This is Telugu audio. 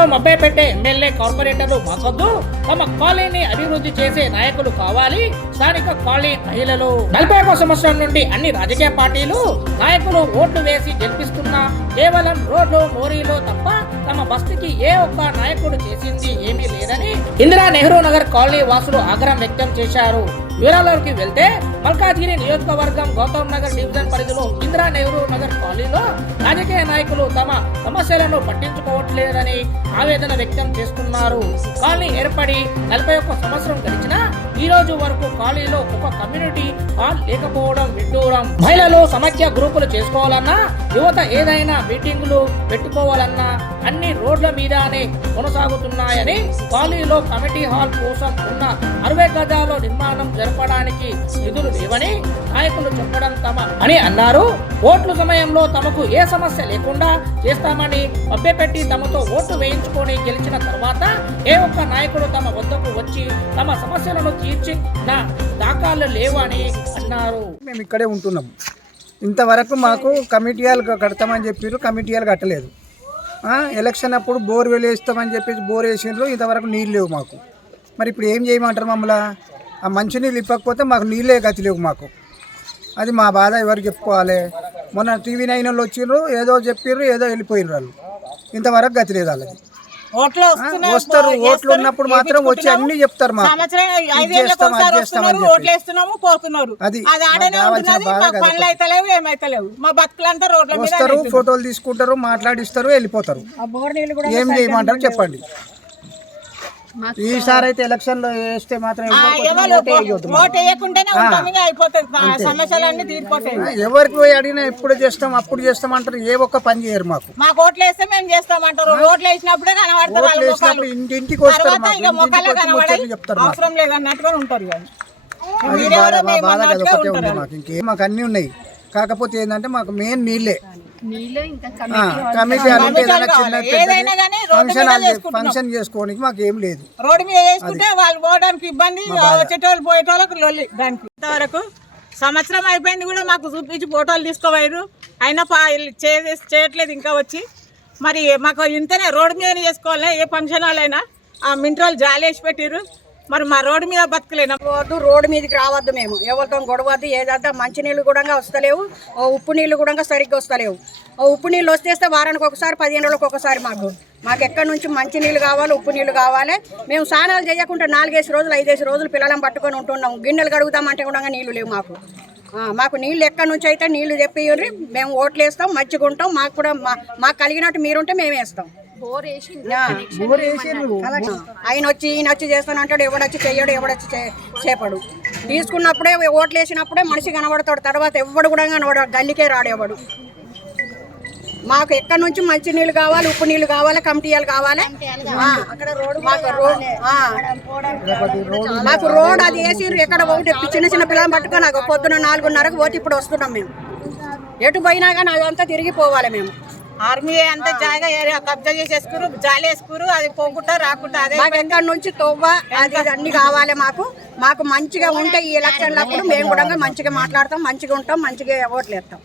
ఓట్లతో మభ్య పెట్టే ఎమ్మెల్యే కార్పొరేటర్లు మాకొద్దు తమ కాలనీని అభివృద్ధి చేసే నాయకులు కావాలి. స్థానిక కాలనీ మహిళలు. నలభై ఒక సంవత్సరం నుండి అన్ని రాజకీయ పార్టీలు నాయకులు ఓట్లు వేసి గెలిపిస్తున్నా. కేవలం రోడ్లు మోరీలు తప్ప తమ బస్తికి ఏ ఒక్క నాయకుడు చేసింది ఏమీ లేదని ఇందిరా నెహ్రూ నగర్ కాలనీ వాసులు ఆగ్రహం వ్యక్తం చేశారు. వివరాల్లోకి వెళ్తే మల్కాజ్గిరి నియోజకవర్గం గౌతమ్ నగర్ డివిజన్ పరిధిలో ఇందిరా నెహ్రూ నగర్ కాలనీలో రాజకీయ నాయకులు తమ సమస్యలను పట్టించుకోవట్లేదని ఆవేదన వ్యక్తం చేస్తున్నారు. కాలనీ ఏర్పడి నలభై ఒక్క సంవత్సరం గడిచినా ఈ రోజు వరకు కాలనీలో ఒక కమ్యూనిటీ హాల్ లేకపోవడం విడ్డూరం. మహిళలు సమస్య గ్రూపులు చేసుకోవాలన్నా యువత ఏదైనా మీటింగులు పెట్టుకోవాలన్నా అన్ని రోడ్ల మీదనే కొనసాగుతున్నాయని పాలీలో కమిటీ హాల్ కోసం ఉన్న అరవై గజాల నిర్మాణం జరపడానికి నిధులు లేవని నాయకులు చెప్పడం తమ అని అన్నారు. ఓట్ల సమయంలో తమకు ఏ సమస్య లేకుండా చేస్తామని మభ్యపెట్టి తమతో ఓటు వేయించుకొని గెలిచిన తర్వాత ఏ ఒక్క నాయకుడు తమ వద్దకు వచ్చి తమ సమస్యలను తీర్చి నా దాఖలు లేవని అన్నారు. మేము ఇక్కడే ఉంటున్నాం. ఇంతవరకు మాకు కమిటీయాలు కడతామని చెప్పారు కమిటీయాలు కట్టలేదు. ఎలక్షన్ అప్పుడు బోర్ వేస్తామని చెప్పేసి బోర్ వేసిండ్రు. ఇంతవరకు నీళ్ళు లేవు మాకు. మరి ఇప్పుడు ఏం చేయమంటారు మమ్మల్ని ఆ మంచినీళ్ళు ఇప్పకపోతే మాకు నీళ్ళే గతి లేవు మాకు. అది మా బాధ ఎవరు చెప్పుకోవాలి? మొన్న టీవీ నైన్ వాళ్ళు వచ్చిర్రు ఏదో చెప్పిర్రు ఏదో వెళ్ళిపోయినారు వాళ్ళు. ఇంతవరకు గతి లేదు వాళ్ళకి. ఓట్లు వస్తారు ఓట్లు ఉన్నప్పుడు మాత్రం వచ్చి అన్ని చెప్తారు సంవత్సరం. ఓట్లు వేస్తున్నాము పోతున్నారు. అది అది ఆడనే మాకు కావాల్సిన ఉంటున్నది బాధ మాకు అది పనులు అయితలేవు ఏమైతలేవు మా బతుకులంతా రోడ్ల మీద వస్తారు ఫోటోలు తీసుకుంటారు మాట్లాడిస్తారు వెళ్ళిపోతారు. ఏం చేయమంటారు చెప్పండి. ఈసారి అయితే ఎలక్షన్లో వేస్తే మాత్రం ఎవరికి పోయి అడిగినా ఎప్పుడు చేస్తాం అప్పుడు చేస్తాం అంటారు ఏ ఒక్క పని చేయరు మాకు. మాకు ఓట్లు వేస్తే మేము చేస్తామంటారు. ఓట్లు వేసినప్పుడే కనబడతారు వాళ్ళ ఓట్లు ముఖాలు. వేసినప్పుడు ఇంటింటికి వస్తారు చెప్తారు అవసరం లేదన్నట్టుగా ఉంటారు. అది బాధ ఒకటే ఉంది ఉంటారు? మాకు ఇంకేం మాకు అన్ని ఉన్నాయి. కాకపోతే ఏంటంటే మాకు మెయిన్ నీళ్ళే. కమిటీ అంటే ఏదైనా చిన్న ఫంక్షన్. ఫంక్షన్ చేసుకోవడానికి మాకు ఏం లేదు. రోడ్డు మీద వేసుకుంటే వాళ్ళు పోవడానికి ఇబ్బంది వచ్చేటోళ్ళు పోయేటోళ్ళకి లొల్లి దానికి. ఇంతవరకు సంవత్సరం అయిపోయింది కూడా మాకు చూపించి ఫోటోలు తీసుకోపోయారు అయినా చేయట్లేదు ఇంకా వచ్చి. మరి మాకు ఇంతనే రోడ్డు మీద చేసుకోవాలి ఏ ఫంక్షన్ వాళ్ళైనా ఆ మింట్రోలు జాలి వేసి పెట్టిర్రు. మరి మా రోడ్డు మీద బతకలేనా? వద్దు రోడ్డు మీదకి రావద్దు మేము. ఎవరితో గొడవద్దు ఏదంతా మంచి నీళ్ళు కూడా వస్తలేవు ఓ ఉప్పు నీళ్ళు కూడా సరిగ్గా వస్తలేవు. ఉప్పు నీళ్ళు వస్తేస్తే వారానికి ఒకసారి పదిహేను రోజులకు ఒకసారి మాకు. మాకు ఎక్కడి నుంచి మంచి నీళ్ళు కావాలి ఉప్పు నీళ్ళు కావాలి? మేము స్నానాలు చేయకుండా నాలుగేసి రోజులు ఐదేసి రోజులు పిల్లలను పట్టుకొని ఉంటున్నాం గిన్నెలు కడుగుదామంటే కూడా నీళ్ళు లేవు మాకు. మాకు నీళ్ళు ఎక్కడి నుంచి అయితే నీళ్ళు చెప్పియ్యండి మేము ఓట్లు వేస్తాం మంచిగా ఉంటాం మాకు కూడా మా- మాకు కలిగినట్టు మీరుంటే మేము వేస్తాం. ఆయన వచ్చి ఈయన వచ్చి చేస్తాను అంటాడు ఎవడొచ్చి చెయ్యడు ఎవడొచ్చి చేపడు. తీసుకున్నప్పుడే ఓట్లు వేసినప్పుడే మనిషి కనబడతాడు తర్వాత ఎవడు కూడా కనబడాడు గల్లికే రాడు ఎవడు. మాకు ఎక్కడి నుంచి మంచి నీళ్ళు కావాలి ఉప్పు నీళ్ళు కావాలి కమిటీలు కావాలి? ఆ, మాకు రోడ్ ఆ. మాకు రోడ్ అది వేసి ఎక్కడ ఒకటి చిన్న చిన్న పిల్లలు పట్టుకొని నాకు పొద్దున నాలుగున్నరకు పోతే ఇప్పుడు వస్తున్నాం మేము. ఎటు పోయినా కానీ అదంతా తిరిగిపోవాలి మేము. ఆర్మీ అంతా జాగా ఏరియా కబ్జా చేసేసుకురు జాలి వేసుకురు అది పోకుండా రాకుండా అదే మాకు ఎక్కడి నుంచి తొవ్వ అది అన్ని కావాలి మాకు. మాకు మంచిగా ఉంటే ఈ ఎలక్షన్లప్పుడు మేము కూడా మంచిగా మాట్లాడతాం మంచిగా ఉంటాం మంచిగా ఓట్లు వేస్తాం.